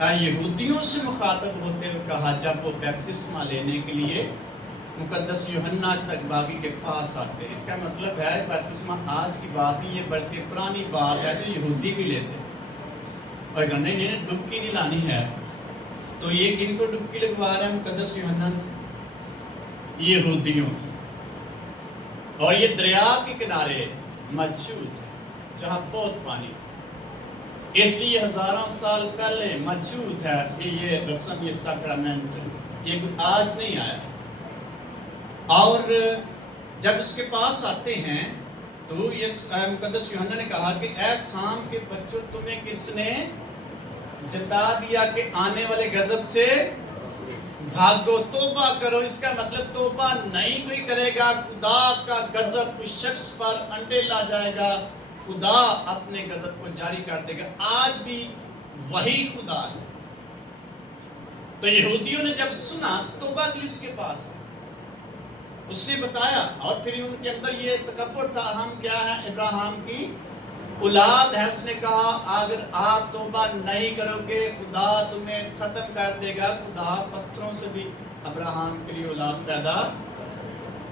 یہودیوں سے مخاطب ہوتے ہوئے کہا جب وہ بیپتسمہ لینے کے لیے مقدس یوحنا استقباغی کے پاس آتے. اس کا مطلب ہے بیپتسمہ آج کی بات نہیں ہے بلکہ پرانی بات ہے جو یہودی بھی لیتے تھے. اور نہیں ڈبکی نہیں لانی ہے تو یہ کن کو ڈبکی لگوا رہا ہے مقدس یوحنا؟ یہودیوں. اور یہ دریا کے کنارے موجود ہے جہاں بہت پانی تھا، اس لیے ہزاروں سال پہلے موجود ہے یہ رسم، یہ سیکرامنٹ، یہ آج نہیں آیا. اور جب اس کے پاس آتے ہیں تو یہ مقدس یوحنا نے کہا کہ اے سام کے بچوں تمہیں کس نے جتا دیا کہ آنے والے غضب سے بھاگو، توبہ کرو. اس کا مطلب توبہ نہیں کوئی کرے گا، خدا کا غضب اس شخص پر انڈے لا جائے گا، خدا اپنے غضب کو جاری کر دے گا. آج بھی وہی خدا ہے. تو یہودیوں نے جب سنا توبہ کے لیے اس کے پاس آئے، اس نے بتایا، اور پھر ان کے اندر یہ تکبر تھا، ہم کیا ہیں؟ ابراہیم کی اولاد ہے. اس نے کہا اگر آپ توبہ نہیں کرو گے خدا تمہیں ختم کر دے گا. خدا پتھروں سے بھی ابراہیم کے لیے اولاد پیدا.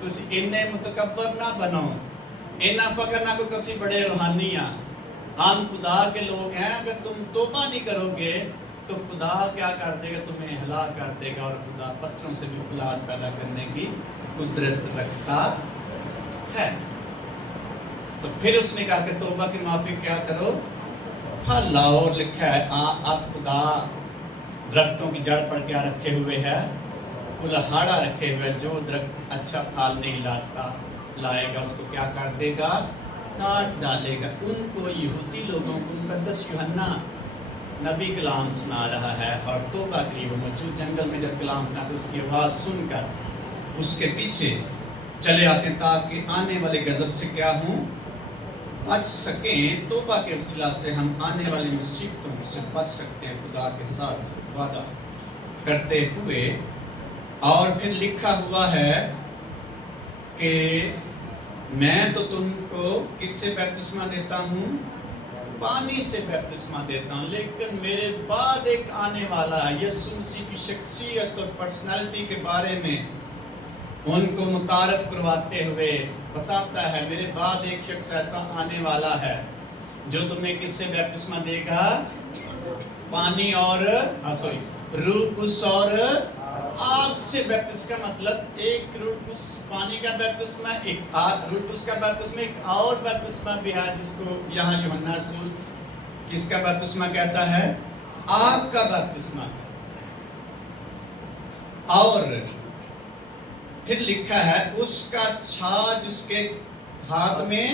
تو انہیں متکبر نہ بنو، اینا فکر نہ کو کسی بڑے روحانیاں، ہم خدا کے لوگ ہیں. اگر تم توبہ نہیں کرو گے تو خدا کیا کر دے گا؟ تمہیں ہلاک کر دے گا. اور خدا پتھروں سے بھی اولاد پیدا کرنے کی قدرت رکھتا ہے. تو پھر اس نے کہا کہ توبہ کی معافی کیا کرو؟ پھل لاؤ. اور لکھا ہے اب خدا درختوں کی جڑ پر کیا رکھے ہوئے ہے؟ کلہاڑا رکھے ہوئے. جو درخت اچھا پھل نہیں لائے گا اس کو کیا کر دے گا؟ کاٹ ڈالے گا. ان کو یہودی لوگوں کو مقدس یوحنا نبی کلام سنا رہا ہے، اور توبہ کے لیے وہ موجود جنگل میں جب کلام سنا تو اس کی آواز سن کر اس کے پیچھے چلے آتے ہیں تاکہ آنے والے غضب سے کیا ہوں؟ بچ سکیں. توبہ کے وسیلہ سے ہم آنے والی مصیبتوں سے بچ سکتے ہیں خدا کے ساتھ وعدہ کرتے ہوئے. اور پھر لکھا ہوا ہے کہ میں تو تم کو کس سے بیپتسمہ دیتا ہوں؟ پانی سے بیپتسمہ دیتا ہوں، لیکن میرے بعد ایک آنے والا ہے. یسوع مسیح کی شخصیت اور پرسنالٹی کے بارے میں ان کو متعارف کرواتے ہوئے بتاتا ہے میرے بعد ایک شخص ایسا آنے والا ہے جو تمہیں کس سے بیپتسمہ دے گا؟ پانی اور روح قدس اور آگ سے. بیپتسمہ کا مطلب ایک روح قدس پانی کا بیپتسمہ، ایک روح قدس کا بیپتسمہ، ایک اور بیپتسمہ بھی ہے جس کو یہاں یوحنا رسول کس کا بیپتسمہ کہتا ہے؟ آگ کا بیپتسمہ کہتا ہے. اور پھر لکھا ہے اس کا چھاج اس کے ہاتھ میں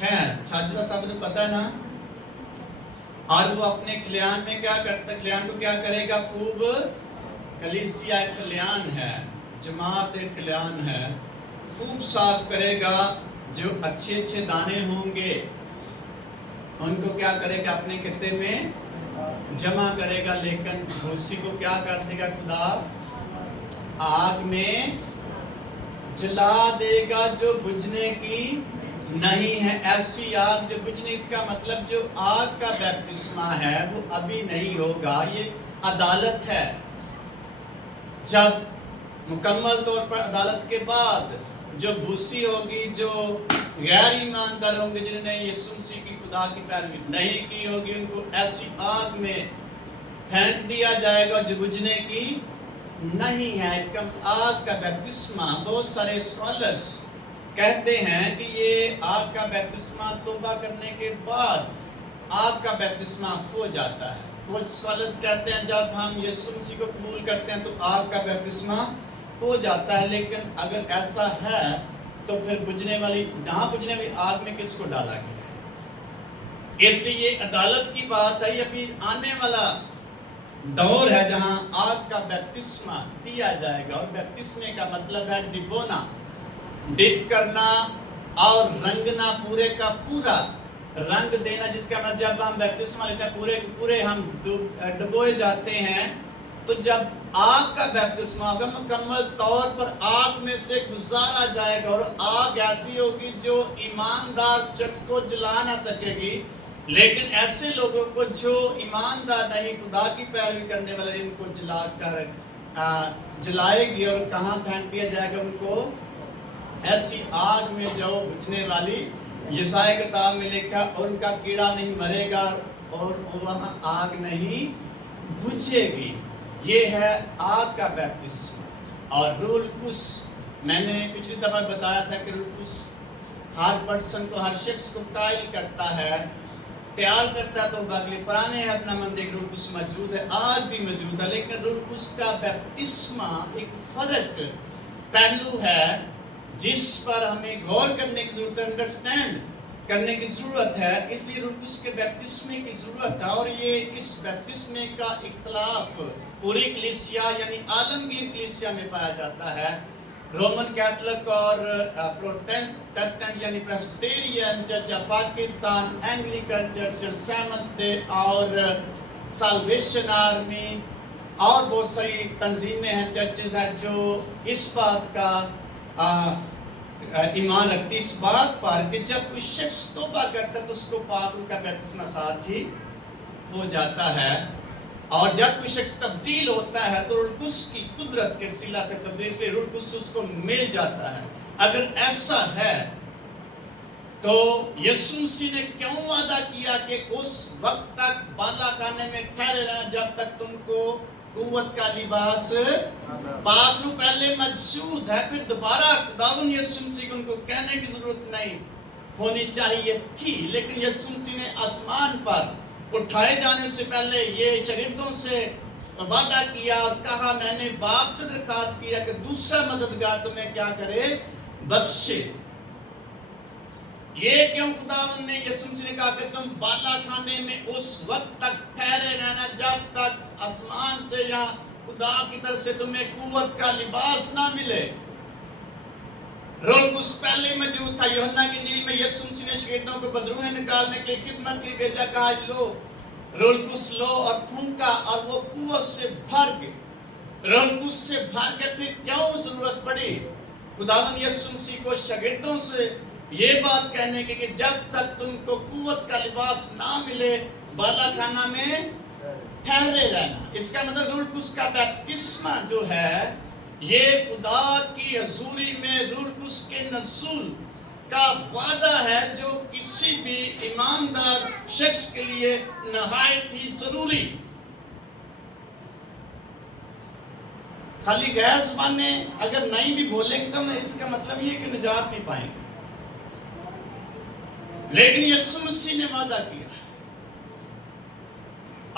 ہے. چھاج کا سب کو پتا ہے نا. اور وہ اپنے کھلیان میں کیا کرتا ہے؟ کھلیان کو کیا کرے گا؟ خوب کلیسیا کھلیان ہے، جماعت کھلیان ہے، خوب صاف کرے گا. جو اچھے اچھے دانے ہوں گے ان کو کیا کرے گا؟ اپنے خطے میں جمع کرے گا. لیکن بھوسی کو کیا کر دے گا خدا؟ آگ میں جلا دے گا جو بجھنے کی نہیں ہے. ایسی آگ جو بجھنے، اس کا مطلب جو آگ کا بیپتسمہ ہے وہ ابھی نہیں ہوگا. یہ عدالت ہے. جب مکمل طور پر عدالت کے بعد جو بھوسی ہوگی، جو غیر ایماندار ہوں گے جنہوں نے یسوع مسیح کی خدا کی پیروی نہیں کی ہوگی، ان کو ایسی آگ میں پھینک دیا جائے گا جو بجھنے کی نہیں ہے. اس کا آگ کا بیپتسمہ بہت سارے اسکالرز کہتے ہیں کہ یہ آگ کا بیپتسمہ توبہ کرنے کے بعد آگ کا بیپتسمہ ہو جاتا ہے. کچھ اسکالرز کہتے ہیں جب ہم یسوع مسیح کو قبول کرتے ہیں تو آگ کا بیپتسمہ ہو جاتا ہے. لیکن اگر ایسا ہے تو پھر بجھنے والی آگ میں کس کو ڈالا گیا ہے؟ اس لیے یہ عدالت کی بات ہے. یہ ابھی آنے والا دور ہے جہاں آگ کا بیپتسمہ دیا جائے گا. اور بیپتسمے کا مطلب ہے ڈبونا، ڈپ کرنا اور رنگنا، پورے کا پورا رنگ دینا. جس کا مطلب جب ہم بیپتسمہ لیتے ہیں پورے پورے ہم ڈبوئے جاتے ہیں. تو جب آگ کا بیپتسمہ ہوگا مکمل طور پر آگ میں سے گزارا جائے گا، اور آگ ایسی ہوگی جو ایماندار شخص کو جلا نہ سکے گی. لیکن ایسے لوگوں کو جو ایماندار نہیں، خدا کی پیروی کرنے والے، ان کو جلا کر جلائے گی اور کہاں پھینک دیا جائے گا ان کو؟ ایسی آگ میں جو بجھنے والی، یسایا کتاب میں لکھا ان کا کیڑا نہیں مرے گا اور وہاں آگ نہیں بجھے گی۔ یہ ہے آگ کا بیپتسم۔ اور روح القدس، میں نے پچھلی دفعہ بتایا تھا کہ روح القدس ہر پرسن کو، ہر شخص کو قائل کرتا ہے، تیار کرتا ہے۔ تو باقی پرانے عہد نامہ میں روح القدس موجود ہے، آج بھی موجود ہے، لیکن روح القدس کا بیپتسمہ ایک فرق پہلو ہے جس پر ہمیں غور کرنے کی ضرورت ہے، انڈرسٹینڈ کرنے کی ضرورت ہے۔ اس لیے روح القدس کے بیپتسمے کی ضرورت ہے، اور یہ اس بیپتسمے کا اختلاف پوری کلیسیا یعنی عالمگیر کلیسیا میں پایا جاتا ہے۔ رومن کیتھولک اور پروٹسٹنٹ یعنی Presbyterian church of Pakistan, Anglican church, seventh day اور سالویشن آرمی اور بہت ساری تنظیمیں ہیں، چرچز ہیں جو اس بات کا ایمان رکھتی، اس بات پر کہ جب کوئی شخص توبہ کرتا ہے تو اس کو پاک روح کا بیپتسمہ ساتھ ہی ہو جاتا ہے، اور جب کوئی شخص تبدیل ہوتا ہے تو روح القدس کی قدرت کے وسیلہ سے تبدیل سے روح القدس اس کو مل جاتا ہے۔ اگر ایسا ہے تو یسوع مسیح نے کیوں وعدہ کیا کہ اس وقت تک بالا خانے میں ٹھہرے رہنا جب تک تم کو قوت کا لباس، پاک روح پہلے موجود ہے، پھر دوبارہ خداوند یسوع مسیح کو ان کو کہنے کی ضرورت نہیں ہونی چاہیے تھی، لیکن یسوع مسیح نے آسمان پر اٹھائے جانے سے پہلے یہ شاگردوں سے وعدہ کیا اور کہا، میں نے باپ سے درخواست کیا کہ دوسرا مددگار تمہیں کیا کرے؟ بخشے۔ یہ کیوں خداوند نے یسوع مسیح نے کہا کہ تم بالا خانے میں اس وقت تک ٹھہرے رہنا جب تک آسمان سے یا خدا کی طرف سے تمہیں قوت کا لباس نہ ملے۔ روح القدس پہلے موجود تھا۔ یوحنا کی انجیل میں یسوع مسیح نے شاگردوں کو بدروہیں نکالنے کے لیے خدمت کے لیے بھیجا، کہا لو روح القدس لو، اور پھونکا اور وہ قوت سے بھر گئے۔ روح القدس سے بھر گئے، پھر کیوں ضرورت پڑی خداوند یسوع مسیح کو شاگردوں سے یہ بات کہنے کی کہ جب تک تم کو قوت کا لباس نہ ملے بالا خانہ میں ٹھہرے رہنا۔ اس کا مطلب روح القدس کا بیپتسمہ جو ہے یہ خدا کی حضوری میں روح القدس کے نزول کا وعدہ ہے، جو کسی بھی ایماندار شخص کے لیے نہایت ہی ضروری۔ خالی غیر زبانیں اگر نہیں بھی بولیں گے تو اس کا مطلب یہ کہ نجات نہیں پائیں گے، لیکن یسوع مسیح نے وعدہ کیا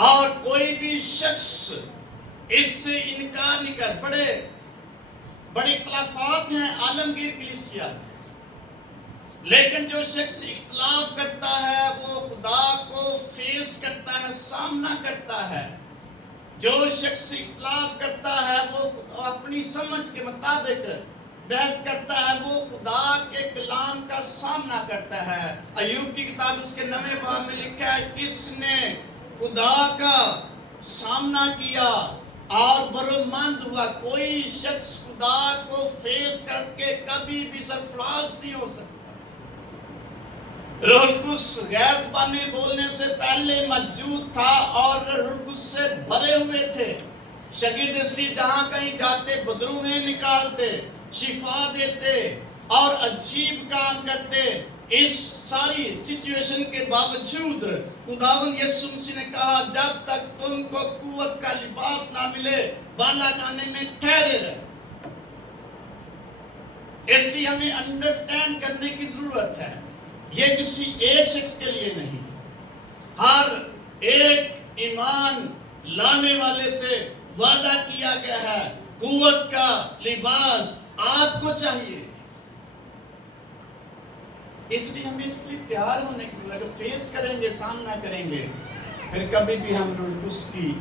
اور کوئی بھی شخص اس سے انکار نہیں کر۔ بڑے اختلافات ہیں عالمگیر کلیسیا میں، لیکن جو شخص اختلاف کرتا ہے وہ خدا کو فیس کرتا ہے، سامنا کرتا ہے۔ جو شخص اختلاف کرتا ہے وہ اپنی سمجھ کے مطابق بحث کرتا ہے، وہ خدا کے کلام کا سامنا کرتا ہے۔ ایوب کی کتاب اس کے 9ویں باب میں لکھا ہے، کس نے خدا کا سامنا کیا اور برومند ہوا؟ کوئی شخص خدا کو فیس کر کے کبھی بھی سرفراز نہیں ہو سکتا۔ روح القدس غیر زبانیں بولنے سے پہلے موجود تھا اور روح القدس سے بھرے ہوئے تھے۔ شاگرد اس لیے جہاں کہیں جاتے بدروہیں نکالتے، شفا دیتے اور عجیب کام کرتے۔ اس ساری سچویشن کے باوجود خداوند یسوع مسیح نے کہا جب تک تم کو قوت کا لباس نہ ملے بالا خانے میں ٹھہرے رہے۔ اس لیے ہمیں انڈرسٹینڈ کرنے کی ضرورت ہے، یہ کسی ایک شخص کے لیے نہیں، ہر ایک ایمان لانے والے سے وعدہ کیا گیا ہے قوت کا لباس آپ کو چاہیے۔ اس لیے ہمیں اس لیے تیار ہونے کی ضرورت، فیس کریں گے، سامنا کریں گے، پھر کبھی بھی ہم روح القدس کی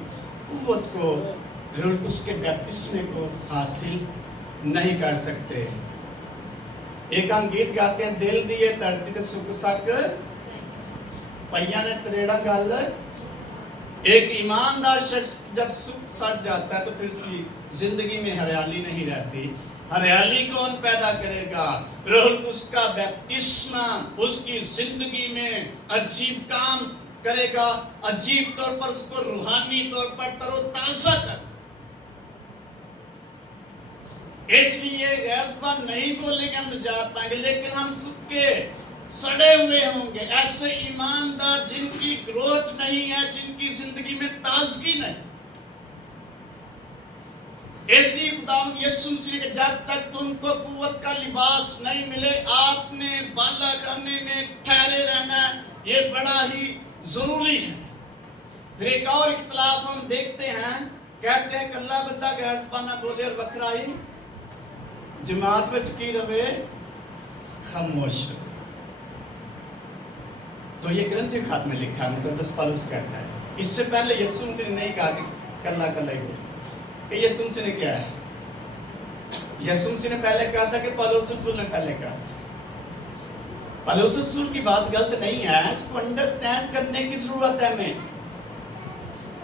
قوت کو، روح القدس کے بیپتسمے کو حاصل نہیں کر سکتے۔ ایک ہم گیت گاتے ہیں، دل دیے دھرتی تے سکھ سک پہیا نے تریڑا گل۔ ایک ایماندار شخص جب سکھ سک جاتا ہے تو پھر اس کی زندگی میں ہریالی نہیں رہتی۔ ہریالی کون پیدا کرے گا؟ روح القدس کا بیپتسمہ اس کی زندگی میں عجیب کام کرے گا, عجیب طور پر اس کو روحانی طور پر تر و تازہ کر. اس لیے غیر زبان نہیں بولنے کے ہم نجات پائیں گے, لیکن ہم سب کے سڑے ہوئے ہوں گے. ایسے ایماندار جن کی گروتھ نہیں ہے, جن کی زندگی میں تازگی نہیں. اس لیے خداوند یسوع مسیح نے کہ جب تک تم کو قوت کا لباس نہیں ملے, آپ نے بالا خانے میں ٹھہرے رہنا. یہ بڑا ہی ضروری ہے. پھر ایک اور اختلاف ہم دیکھتے ہیں, کہتے ہیں کہ اللہ بندہ غیر زبانہ بولے اور وکھرا ہی جماعت میں کی رہے خاموش رہے. تو یہ گرنتھی خط میں لکھا ہے, مقدس پالوس کہتا ہے. اس سے پہلے یسوع مسیح نے نہیں کہا کہ کلا کلا ہی بولے. کہ یسوع مسیح نے کیا ہے, یسوع مسیح نے پہلے کہا تھا کہ پالوس رسول نے پہلے کہا تھا. پالوس رسول کی بات غلط نہیں ہے, اس کو انڈرسٹینڈ کرنے کی ضرورت ہے. ہمیں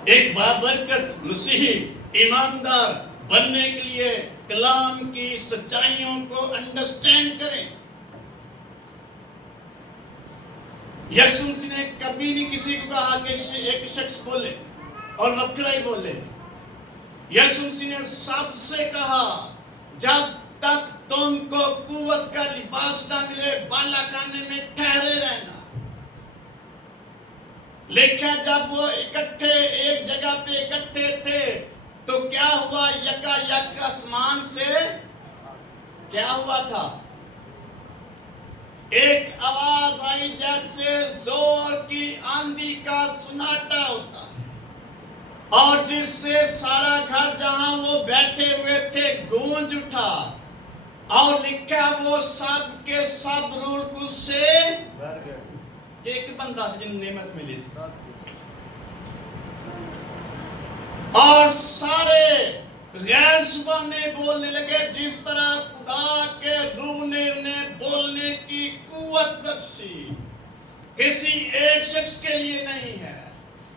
ایک بابرکت مسیحی ایماندار بننے کے لیے کلام کی سچائیوں کو انڈرسٹینڈ کریں. یسوع مسیح نے کبھی نہیں کسی کو کہا کہ ایک شخص بولے اور وکرا ہی بولے. یسوع مسیح نے سب سے کہا جب تک تم کو قوت کا لباس نہ ملے بالا خانے میں ٹھہرے رہنا. لیکن جب وہ اکٹھے ایک جگہ پہ اکٹھے تھے تو کیا ہوا, یکا یک آسمان سے کیا ہوا تھا, ایک آواز آئی جیسے زور کی آندھی کا سناٹا ہوتا ہے, اور جس سے سارا گھر جہاں وہ بیٹھے ہوئے تھے گونج اٹھا. اور لکھا وہ سب کے سب روح القدس سے ایک بندہ سے جن نعمت ملی اور سارے غیر زبانیں بولنے لگے جس طرح خدا کے روح نے انہیں بولنے کی قوت بخشی. کسی ایک شخص کے لیے نہیں ہے.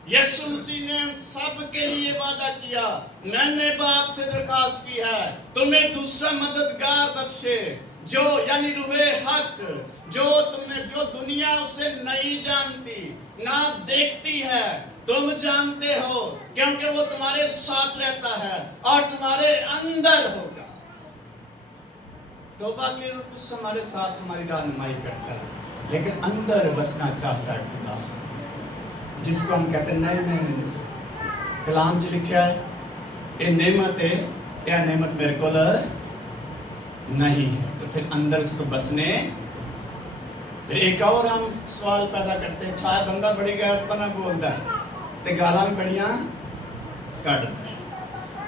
یسوع مسیح نے سب کے لیے وعدہ کیا, میں نے باپ سے درخواست کی ہے تمہیں دوسرا مددگار بخشے, جو یعنی روح حق, جو دنیا اسے نہیں جانتی نہ دیکھتی ہے, تم جانتے ہو کیونکہ وہ تمہارے ساتھ رہتا ہے اور تمہارے اندر ہوگا. توبہ کے روح اس ہمارے ساتھ ہماری رہنمائی کرتا ہے, لیکن اندر بسنا چاہتا ہے خدا, جس کو ہم کہتے ہیں نئے کلام چ لکھا ہے یہ نعمت ہے, یہ نعمت میرے کو نہیں ہے. تو پھر اندر اس کو بسنے. پھر ایک اور ہم سوال پیدا کرتے ہیں, چھایا بندہ بڑی غیر زبانہ بولتا ہے تے گالاں بھی بڑیاں کڈدا ہے,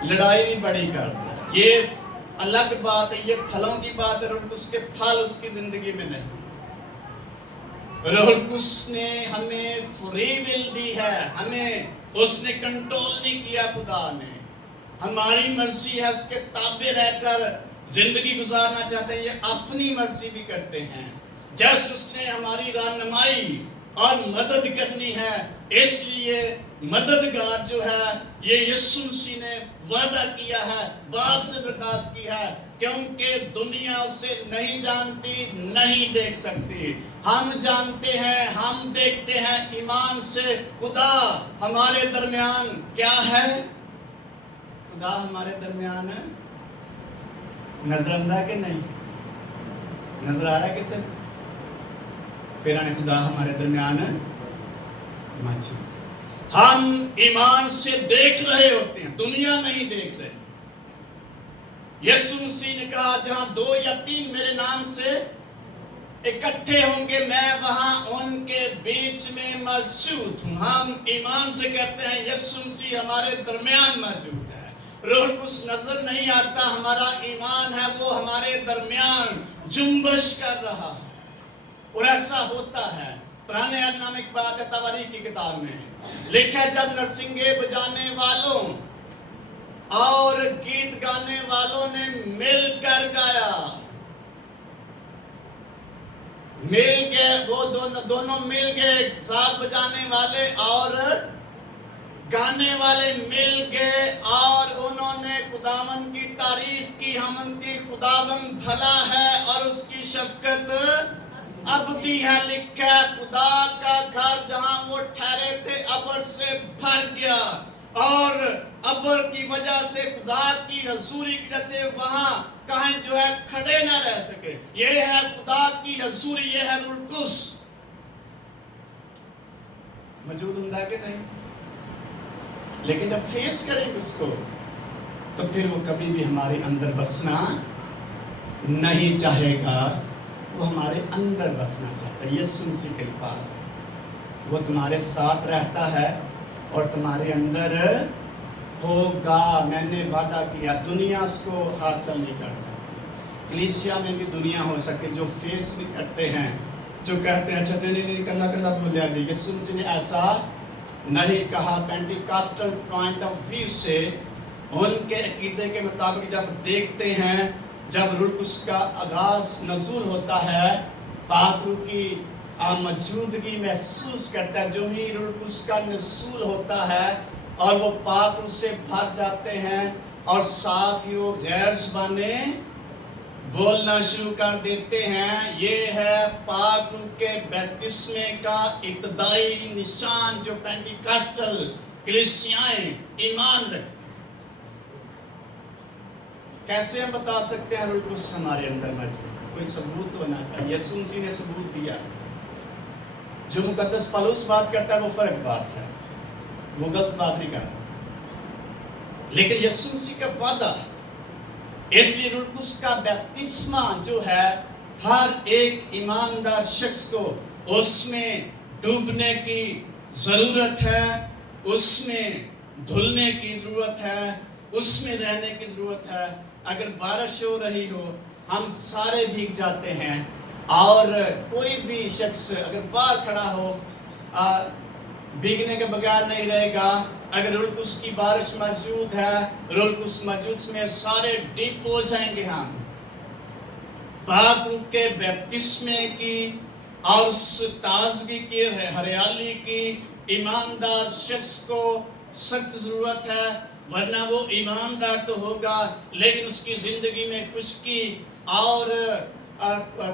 لڑائی بھی بڑی کرتا ہے. یہ الگ بات ہے, یہ پھلوں کی بات ہے, اور اس کے پھل اس کی زندگی میں نہیں. روح القدس نے ہمیں فری ول دی ہے, ہمیں اس نے کنٹرول نہیں کیا. خدا نے ہماری مرضی ہے, اس کے تابع رہ کر زندگی گزارنا چاہتے ہیں. یہ اپنی مرضی بھی کرتے ہیں. جس اس نے ہماری رہنمائی اور مدد کرنی ہے, اس لیے مددگار جو ہے یہ یسوع مسیح نے وعدہ کیا ہے, باپ سے درخواست کی ہے, کیونکہ دنیا اسے نہیں جانتی نہیں دیکھ سکتی. ہم جانتے ہیں, ہم دیکھتے ہیں ایمان سے. خدا ہمارے درمیان کیا ہے, خدا ہمارے درمیان ہے نظر اندہ کہ نہیں, نظر آ رہا ہے کسے؟ پھر آنے خدا ہمارے درمیان ہے موجود. ہم ایمان سے دیکھ رہے ہوتے ہیں, دنیا نہیں دیکھ رہے. یسوع مسیح نے کہا جہاں 2 یا 3 میرے نام سے اکٹھے ہوں گے میں وہاں ان کے بیچ میں موجود ہوں. ہم ایمان سے کہتے ہیں یسوع مسیح ہمارے درمیان موجود ہے. روح القدس نظر نہیں آتا, ہمارا ایمان ہے وہ ہمارے درمیان جنبش کر رہا ہے. اور ایسا ہوتا ہے. پرانے عہد نام ایک بات ہے تواریخ کی کتاب میں لکھا ہے, جب نرسنگے بجانے والوں اور گیت گانے والوں نے مل کر گایا, مل گئے, وہ دونوں مل گئے, ساتھ بجانے والے اور گانے والے مل گئے, اور انہوں نے خداوند کی تعریف کی. ہم ان کی خداوند بھلا ہے اور اس کی شفقت اب بھی ہے لکھا ہے خدا کا گھر جہاں وہ ٹھہرے تھے ابر سے بھر گیا، اور ابر کی وجہ سے خدا کی حضوری کی وجہ سے وہاں کہیں جو ہے کھڑے نہ رہ سکے۔ یہ ہے خدا کی حضوری، یہ ہے روح القدس موجود ہوں کہ نہیں؟ لیکن جب فیس کریں گے اس کو تو پھر وہ کبھی بھی ہمارے اندر بسنا نہیں چاہے گا، وہ ہمارے اندر بسنا چاہتا ہے۔ یسوع مسیح کے الفاظ، وہ تمہارے ساتھ رہتا ہے اور تمہارے اندر ہوگا، میں نے وعدہ کیا۔ دنیا اس کو حاصل نہیں کر سکتی۔ کلیسیا میں بھی دنیا ہو سکے جو فیس نہیں کرتے ہیں، جو کہتے ہیں اچھا نہیں کلا کلا بولیا جی۔ یسوع مسیح نے ایسا نہیں کہا۔ پینٹیکاسٹل پوائنٹ آف ویو سے ان کے عقیدے کے مطابق جب دیکھتے ہیں، جب روح القدس کا آغاز نزول ہوتا ہے، پاک روح کی موجودگی محسوس کرتا ہے۔ جو ہی روح القدس کا نزول ہوتا ہے اور وہ پاک روح سے بھر جاتے ہیں، اور ساتھ ہی وہ غیر زبانیں بولنا شروع کر دیتے ہیں۔ یہ ہے پاک روح کے بپتسمے کا ابتدائی نشان جو پینٹیکاسٹل کلیسیائیں ایمان رکھتے ہیں۔ کیسے ہم بتا سکتے ہیں روح القدس ہمارے اندر موجود؟ کوئی ثبوت تو نہ تھا۔ یسوع مسیح نے ثبوت دیا۔ جو مقدس پالوس بات کرتا ہے وہ فرق بات ہے، وہ غلط بات نہیں کرتا، لیکن یسوع مسیح کا وعدہ، اس لیے روح القدس کا بپتسمہ جو ہے ہر ایک ایماندار شخص کو اس میں ڈوبنے کی ضرورت ہے، اس میں دھلنے کی ضرورت ہے، اس میں رہنے کی ضرورت ہے۔ اگر بارش ہو رہی ہو، ہم سارے بھیگ جاتے ہیں، اور کوئی بھی شخص اگر باہر کھڑا ہو بھیگنے کے بغیر نہیں رہے گا۔ اگر روح القدس کی بارش موجود ہے، روح القدس موجود میں سارے ڈپ ہو جائیں گے۔ ہم پاک روح کے بپتسمے کی اور اس تازگی کی، ہریالی کی ایماندار شخص کو سخت ضرورت ہے، ورنہ وہ ایماندار تو ہوگا لیکن اس کی زندگی میں خشکی اور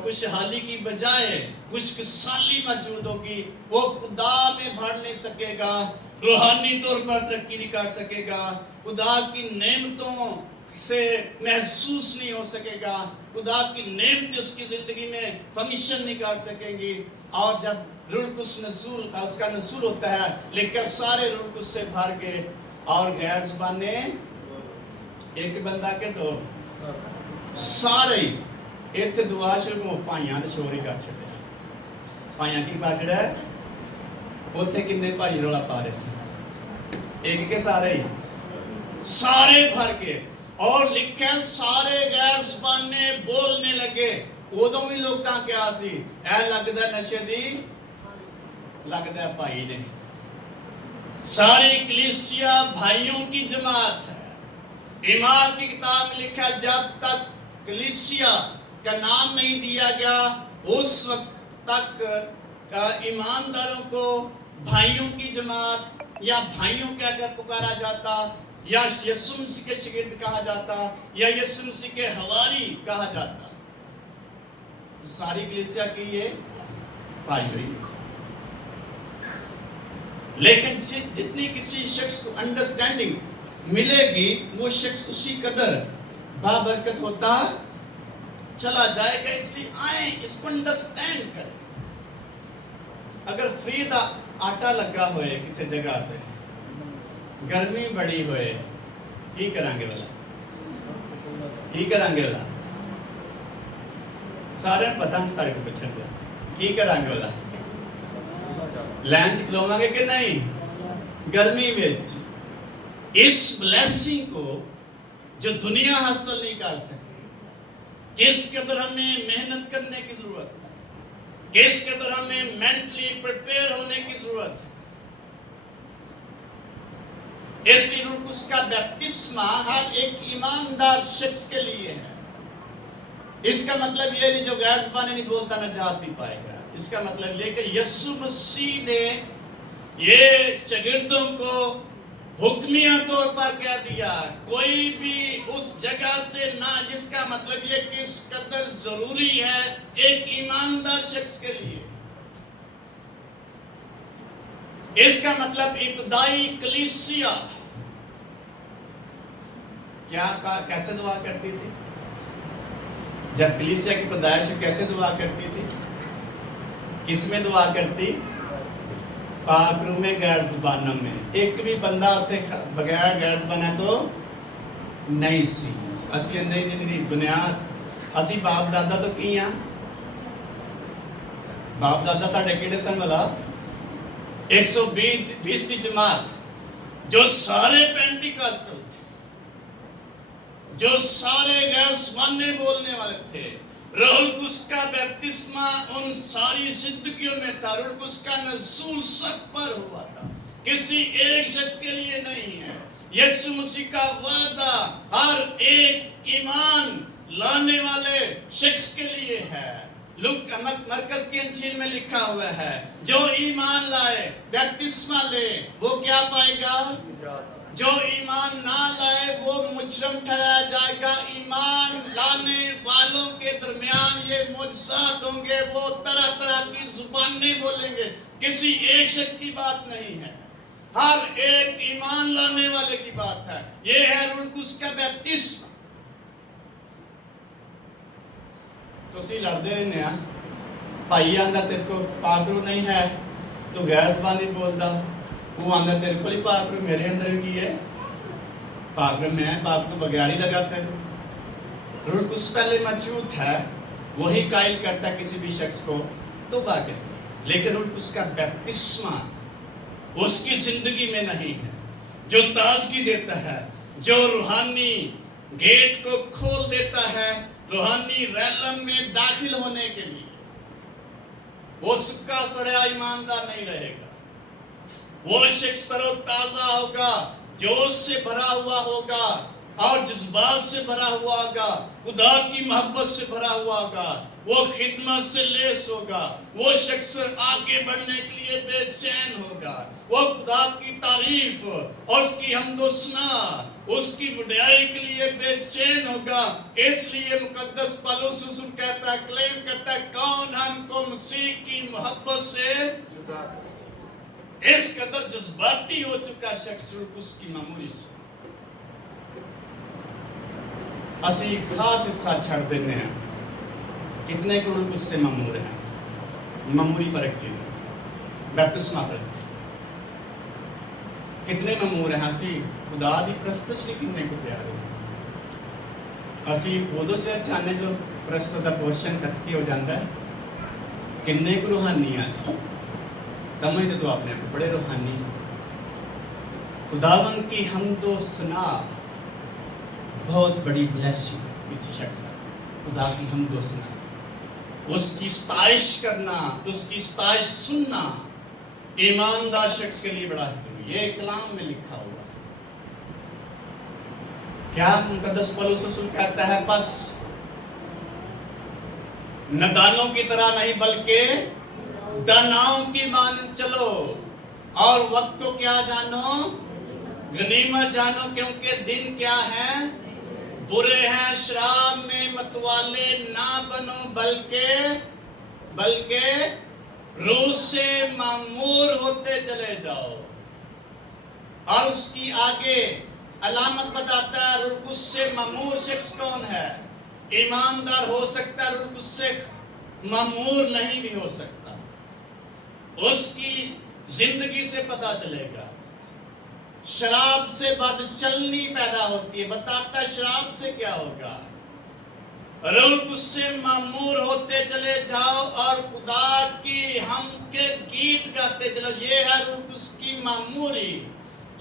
خوشحالی کی بجائے خشک سالی موجود ہوگی۔ وہ خدا میں بڑھ نہیں سکے گا، روحانی طور پر ترقی نہیں کر سکے گا، خدا کی نعمتوں سے محسوس نہیں ہو سکے گا، خدا کی نعمتیں اس کی زندگی میں فنکشن نہیں کر سکیں گی۔ اور جب روح القدس نزول اس کا نزول ہوتا ہے، لیکن سارے روح القدس سے بھر کے، اور غیر زبانیں ایک بندہ کے دو سارے ایتھے دعا شروع پائیاں نے شور ہی کر چھڑیا۔ پائیاں کی باشڑ ہے اوتھے کنے بھائی رولا پا رہے سے، ایک کے سارے ہی سارے بھر کے، اور لکھے سارے غیر زبانیں بولنے لگے۔ ادوں بھی لوگاں کیا سی، اے لگدا نشے دی لگدا بھائی نے۔ ساری کلیسیا بھائیوں کی جماعت ہے۔ ایمان کی کتاب میں لکھا ہے جب تک کلیسیا کا نام نہیں دیا گیا اس وقت تک کا ایمانداروں کو بھائیوں کی جماعت یا بھائیوں کے اگر پکارا جاتا، یا یسوع مسیح کے شاگرد کہا جاتا، یا یسوع مسیح کے حواری کہا جاتا۔ ساری کلیسیا کی یہ بھائی ہوئی، لیکن جتنی کسی شخص کو انڈرسٹینڈنگ ملے گی وہ شخص اسی قدر بابرکت ہوتا چلا جائے گا۔ اس لیے آئیں اس کو انڈرسٹینڈ کریں۔ اگر فری دا آٹا لگا ہوئے کسی جگہ پہ، گرمی بڑی ہوئے، کی کریں گے والا کی کریں گے والا سارے پتہ نہیں تاریخ کو پچھڑ گیا کی کریں گے والا لینچ کھلواں گے کہ نہیں گرمی میں۔ اس بلیسنگ کو جو دنیا حاصل نہیں کر سکتی، کس قدر ہمیں محنت کرنے کی ضرورت ہے، کس قدر ہمیں مینٹلی پریپیئر ہونے کی ضرورت ہے۔ اس لیے روح القدس کا بپتسمہ ہر ایک ایماندار شخص کے لیے ہے۔ اس کا مطلب یہ نہیں جو غیر زبانیں نہیں بولتا نجات نہیں پائے گا۔ اس کا مطلب یہ کہ یسوع مسیح نے یہ شاگردوں کو حکمیہ طور پر کہہ دیا، کوئی بھی اس جگہ سے نہ، جس کا مطلب یہ کس قدر ضروری ہے ایک ایماندار شخص کے لیے۔ اس کا مطلب ابتدائی کلیسیا کیسے دعا کرتی تھی؟ جب کلیسیا کی پیدائش کیسے دعا کرتی تھی؟ کس میں دعا کرتی؟ پاک روح میں غیر زبانوں میں۔ ایک بھی بندہ ہوتے بغیر غیر زبانہ تو نہیں سی اسی نہیں بنیاد اسی باپ دادا تو کی ہیں۔ باپ دادا ساڈے کیڑے سن والا 120 جماعت جو سارے پینٹیکاسٹل تھے، جو سارے غیر زبانیں بولنے والے تھے۔ روح القدس کا بیپتسمہ ان ساری زندگیوں میں تھا۔ روح القدس کا نزول سب پر ہوا تھا، کسی ایک شخص کے لیے نہیں ہے۔ یسوع مسیح کا وعدہ ہر ایک ایمان لانے والے شخص کے لیے ہے۔ مرکز کی انجیل میں لکھا ہوا ہے جو ایمان لائے بیپتسمہ لے وہ کیا پائے گا؟ جو ایمان نہ لائے وہ مجرم ٹھہرایا جائے گا۔ ایمان لانے والوں کے درمیان یہ معجزات ہوں گے، وہ طرح طرح کی زبانیں بولیں گے۔ کسی ایک شخص کی بات نہیں ہے، ہر ایک ایمان لانے والے کی بات ہے۔ یہ ہے روح القدس کا بیپتسمہ۔ تو اسی لڑتے رہنے ہیں، بھائی آندا تیرے کو پاک روح نہیں ہے تو غیر زبانی بولدا، وہ آندا تیرے کو ہی پاک روح میرے اندر کی ہے، پاک روح میں پاک تو بغیر ہی لگا تیرے۔ روح القدس پہلے موجود ہے، وہی قائل کرتا ہے کسی بھی شخص کو توبہ کے، لیکن روح القدس کا بیپتسمہ اس کی زندگی میں نہیں ہے، جو تازگی دیتا ہے، جو روحانی گیٹ کو کھول دیتا ہے روحانی ریلم میں داخل ہونے کے لیے۔ وہ سکا سڑیا ایماندار نہیں رہے گا، وہ شخص تر و تازہ ہوگا، جوش سے بھرا ہوا ہوگا اور جذبات سے بھرا ہوا ہوگا، خدا کی محبت سے بھرا ہوا ہوگا، وہ خدمت سے لیس ہوگا، وہ شخص آگے بڑھنے کے لیے بے چین ہوگا، وہ خدا کی تعریف اور اس کی حمد و ثنا، اس کی وڈیائی کے لیے بے چین ہوگا۔ اس لیے مقدس پالوس رسول کہتا ہے، کلیم کرتا ہے، کون ہم کو مسیح کی محبت سے اس قدر جذباتی ہو چکا شخص روح القدس کی معمولی سے۔ اسی خاص حصہ چھڑ دینے ہیں، کتنے کو روح القدس سے معمور ہیں؟ معمولی فرق چیز ہے، بیپتسمہ فرق، کتنے معمور ہیں؟ اسی خدا دی پرستش نہیں کتنے کو تیار ہو، اسی ادو سے چاہنے جو پرست دا کوشچن کت کے ہو جاندہ ہے، کتنے کو روحانی ہے؟ سمجھتے تو آپ نے بڑے روحانی ہیں۔ خداوند کی حمد و ثنا بہت بڑی بلیسنگ ہے کسی شخص کا، خدا کی حمد و ثنا، اس کی ستائش کرنا، اس کی ستائش سننا ایماندار شخص کے لیے بڑا ضروری ہے۔ یہ کلام میں لکھا ہوا ہے۔ کیا مقدس پولس رسول کہتا ہے، بس نادانوں کی طرح نہیں بلکہ داناؤں کی مانند چلو، اور وقت کو کیا جانو؟ غنیمت جانو، کیونکہ دن کیا ہے؟ برے ہیں۔ شراب میں متوالے نہ بنو بلکہ روح سے معمور ہوتے چلے جاؤ۔ اور اس کی آگے علامت بتاتا ہے روح القدس سے معمور شخص کون ہے۔ ایماندار ہو سکتا ہے، روح القدس سے معمور نہیں بھی ہو سکتا۔ اس کی زندگی سے پتا چلے گا۔ شراب سے بد چلنی پیدا ہوتی ہے، بتاتا ہے شراب سے کیا ہوگا۔ روح القدس سے معمور ہوتے چلے جاؤ اور خدا کی حمد کے گیت گاتے چلو، یہ ہے روح القدس کی معموری۔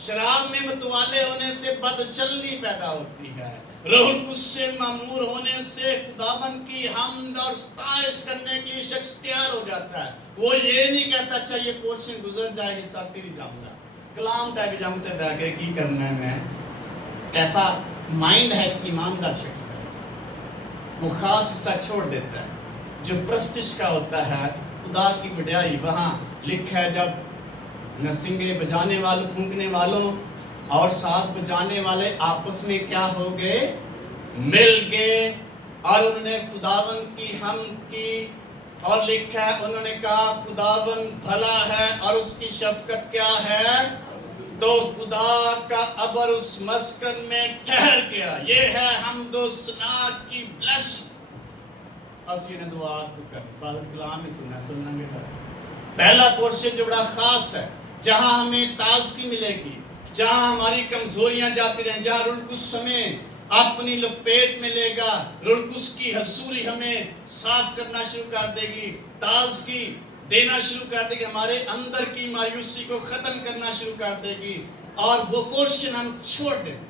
شراب میں متوالے ہونے سے بد چلنی پیدا ہوتی ہے، روح القدس سے معمور ہونے سے خداوند کی حمد اور ستائش کرنے کے لیے شخص تیار ہو جاتا ہے۔ وہ یہ نہیں کہتا اچھا یہ پورشن گزر جائے یہ ساتھ نہیں جاؤں گا، کلام تے بھی جاؤں تے بیٹھ کے کی کرنا ہے میں، کیسا مائنڈ ہے ایماندار شخص کا، وہ خاص حصہ چھوڑ دیتا ہے جو پرستش کا ہوتا ہے۔ خدا کی وڈیائی وہاں لکھا ہے، جب نسنگے بجانے والوں، پھونکنے والوں اور ساتھ بجانے والے آپس میں کیا ہو گئے؟ مل گئے اور انہوں نے خداوند کی حمد کی، اور لکھا ہے انہوں نے کہا خداوند بھلا ہے اور اس کی شفقت کیا ہے، تو خدا کا ابر اس مسکن میں ٹھہر گیا۔ یہ ہے حمد و ثنا کی بلیسنگ۔ اسی نے دعا کر بعد کلام میں سننا گے۔ پہلا پورشن جو بڑا خاص ہے، جہاں ہمیں تازگی ملے گی، جہاں ہماری کمزوریاں جاتی رہیں، جہاں روح القدس ہمیں اپنی لپیٹ میں لے گا، روح القدس کی حضوری ہمیں صاف کرنا شروع کر دے گی، تازگی دینا شروع کر دے گی، ہمارے اندر کی مایوسی کو ختم کرنا شروع کر دے گی، اور وہ پورشن ہم چھوڑ دیتے ہیں۔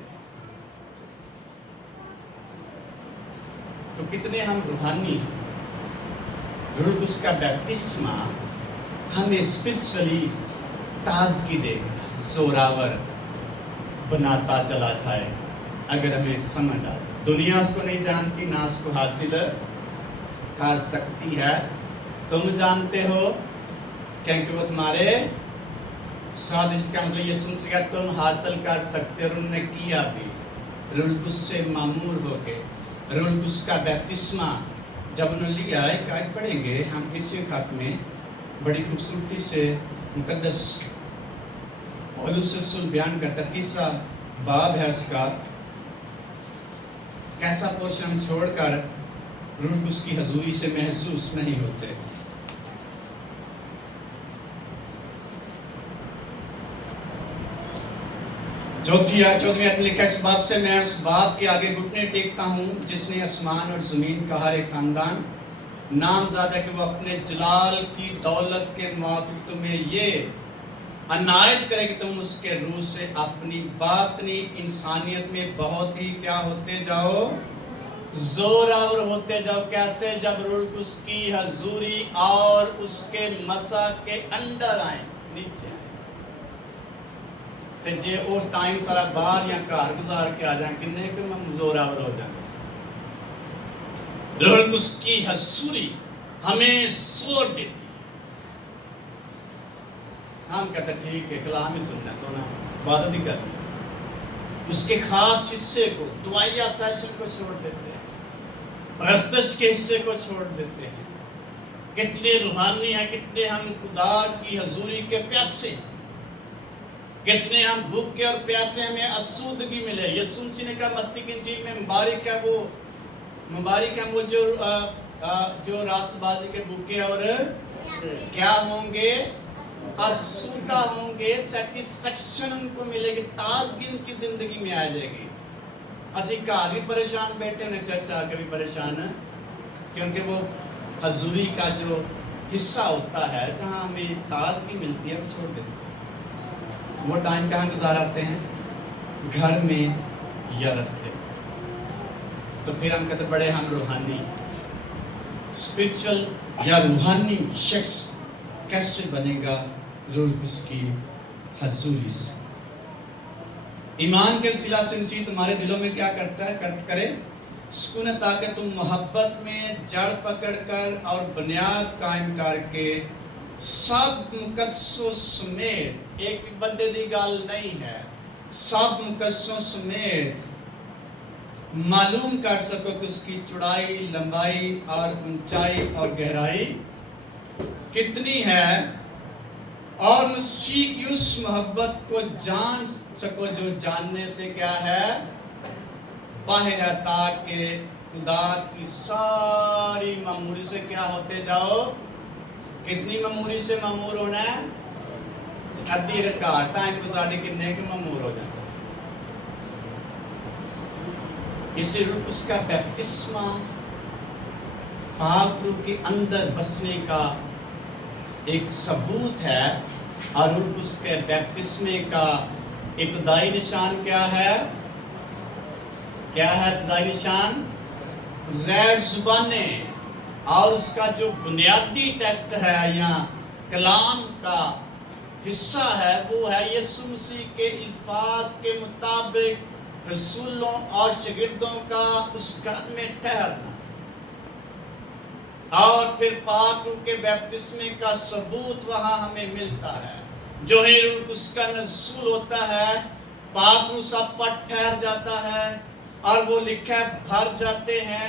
تو کتنے ہم روحانی ہیں۔ روح القدس کا بیپتسمہ ہمیں اسپرچولی تازگی دے گا، زوراور بناتا چلا جائے گا، اگر ہمیں سمجھ آ جائے۔ دنیا اس کو نہیں جانتی، نہ اس کو حاصل کر سکتی ہے۔ تم جانتے ہو کیونکہ وہ تمہارے ساتھ، اس کا مطلب یہ سن سکا تم حاصل کر سکتے، اور انہوں نے کیا بھی۔ روح القدس سے معمور ہو کے، روح القدس کا بیپتسمہ جب انہوں نے لیا، ایک آیت پڑھیں گے ہم اسی خط میں، بڑی خوبصورتی سے مقدس پولس رسول بیان کرتا ہے، تیسرا باب ہے اس کا، کیسا پورشن ہم چھوڑ کر روح القدس کی حضوری سے محسوس نہیں ہوتے۔ چوتھویں آیت میں لکھا ہے، اس باب سے میں اس باب کے آگے گھٹنے ٹیکتا ہوں جس نے آسمان اور زمین کا ہر ایک خاندان نامزد ہے کہ وہ اپنے جلال کی دولت کے موافق تمہیں یہ عنایت کرے کہ تم اس کے روح سے اپنی باطنی انسانیت میں بہت ہی کیا ہوتے جاؤ، زوراور ہوتے جاؤ۔ کیسے؟ جب روح القدس کی حضوری اور اس کے مسا کے اندر آئیں، نیچے آئیں، تے جے اور ٹائم سارا باہر یا گھر گزار کے آ جائیں، کنے کہ ہم زوراور ہو جائیں۔ روح القدس کی حضوری ہمیں زور دیتی ہے۔ ہم کہتے ہیں ٹھیک ہے کلام ہی سننا ہے، سونا عبادت ہی کرنا، اس کے خاص حصے کو، دعائیہ سیشن کو چھوڑ دیتے ہیں، پرستش کے حصے کو چھوڑ دیتے ہیں۔ کتنے روحانی ہیں، کتنے ہم خدا کی حضوری کے پیاسے، کتنے ہم بھوکے اور پیاسے، ہمیں اسودگی ملے۔ یسوع مسیح نے کہا متی کی انجیل میں، مبارک ہے وہ جو راست بازی کے بھوکے اور کیا ہوں گے، اسودہ ہوں گے۔ سیٹسفیکشن ان کو ملے گی، تازگی ان کی زندگی میں آ جائے گی۔ اسی گھر بھی پریشان بیٹھے انہیں چرچ آ کے بھی پریشان ہیں، کیونکہ وہ حضوری کا جو حصہ ہوتا ہے جہاں ہمیں تازگی ملتی ہے وہ چھوڑ دیتے ہیں۔ وہ ٹائم کہاں گزاراتے ہیں؟ گھر میں یا رستے۔ تو پھر ہم کہتے بڑے ہم روحانی، اسپرچل یا روحانی شخص کیسے بنے گا؟ روح القدس کی حضوری سے۔ ایمان کے وسیلہ سے مسیح تمہارے دلوں میں کیا کرتا ہے؟ کرے سکون، تاکہ تم محبت میں جڑ پکڑ کر اور بنیاد قائم کر کے سب مقدسوں سمیت، ایک بندے دی گل نہیں ہے، سب مقدسوں سمیت معلوم کر سکو کہ اس کی چوڑائی، لمبائی اور اونچائی اور گہرائی کتنی ہے، اور مسیح کی اس محبت کو جان سکو جو جاننے سے کیا ہے، باہر ہے، تاکہ خدا کی ساری معموری سے کیا ہوتے جاؤ۔ کتنی معموری سے معمور ہونا ہے؟ ادھی اگر کار ٹائم گزارنے کتنے کہ معمور ہو جائیں۔ اس لیے روح القدس کا بیپتسمہ پاک روح کے اندر بسنے کا ایک ثبوت ہے، اور روح القدس کے بیپتسمے کا ابتدائی نشان کیا ہے؟ کیا ہے ابتدائی نشان؟ ریڈ زبانیں، اور اس کا جو بنیادی ٹیکسٹ ہے یا کلام کا حصہ ہے وہ ہے یسوع مسیح کے الفاظ کے مطابق رسولوں اور شاگردوں کا اس گھر میں ٹھہرنا، اور پھر پاک روح کے بیپتسمے کا ثبوت وہاں ہمیں ملتا ہے۔ جو ہی روح القدس کا نزول ہوتا ہے، پاک روح سب پر ٹھہر جاتا ہے، اور وہ لکھا بھر جاتے ہیں،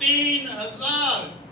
3000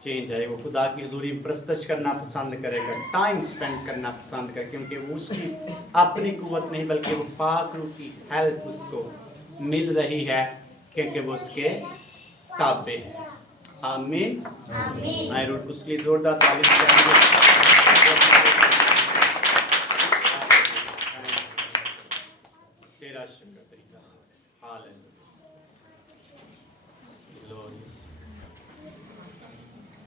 چینج آئے. وہ خدا کی حضوری میں پرستش کرنا پسند کرے گا, ٹائم سپینڈ کرنا پسند کرے, کیونکہ وہ اس کی اپنی قوت نہیں بلکہ وہ پاک روح کی ہیلپ اس کو مل رہی ہے, کیونکہ وہ اس کے تابع ہے. آمین. آئے روٹ اس کے لیے زوردار تعلیم تیرا شکر. ہالے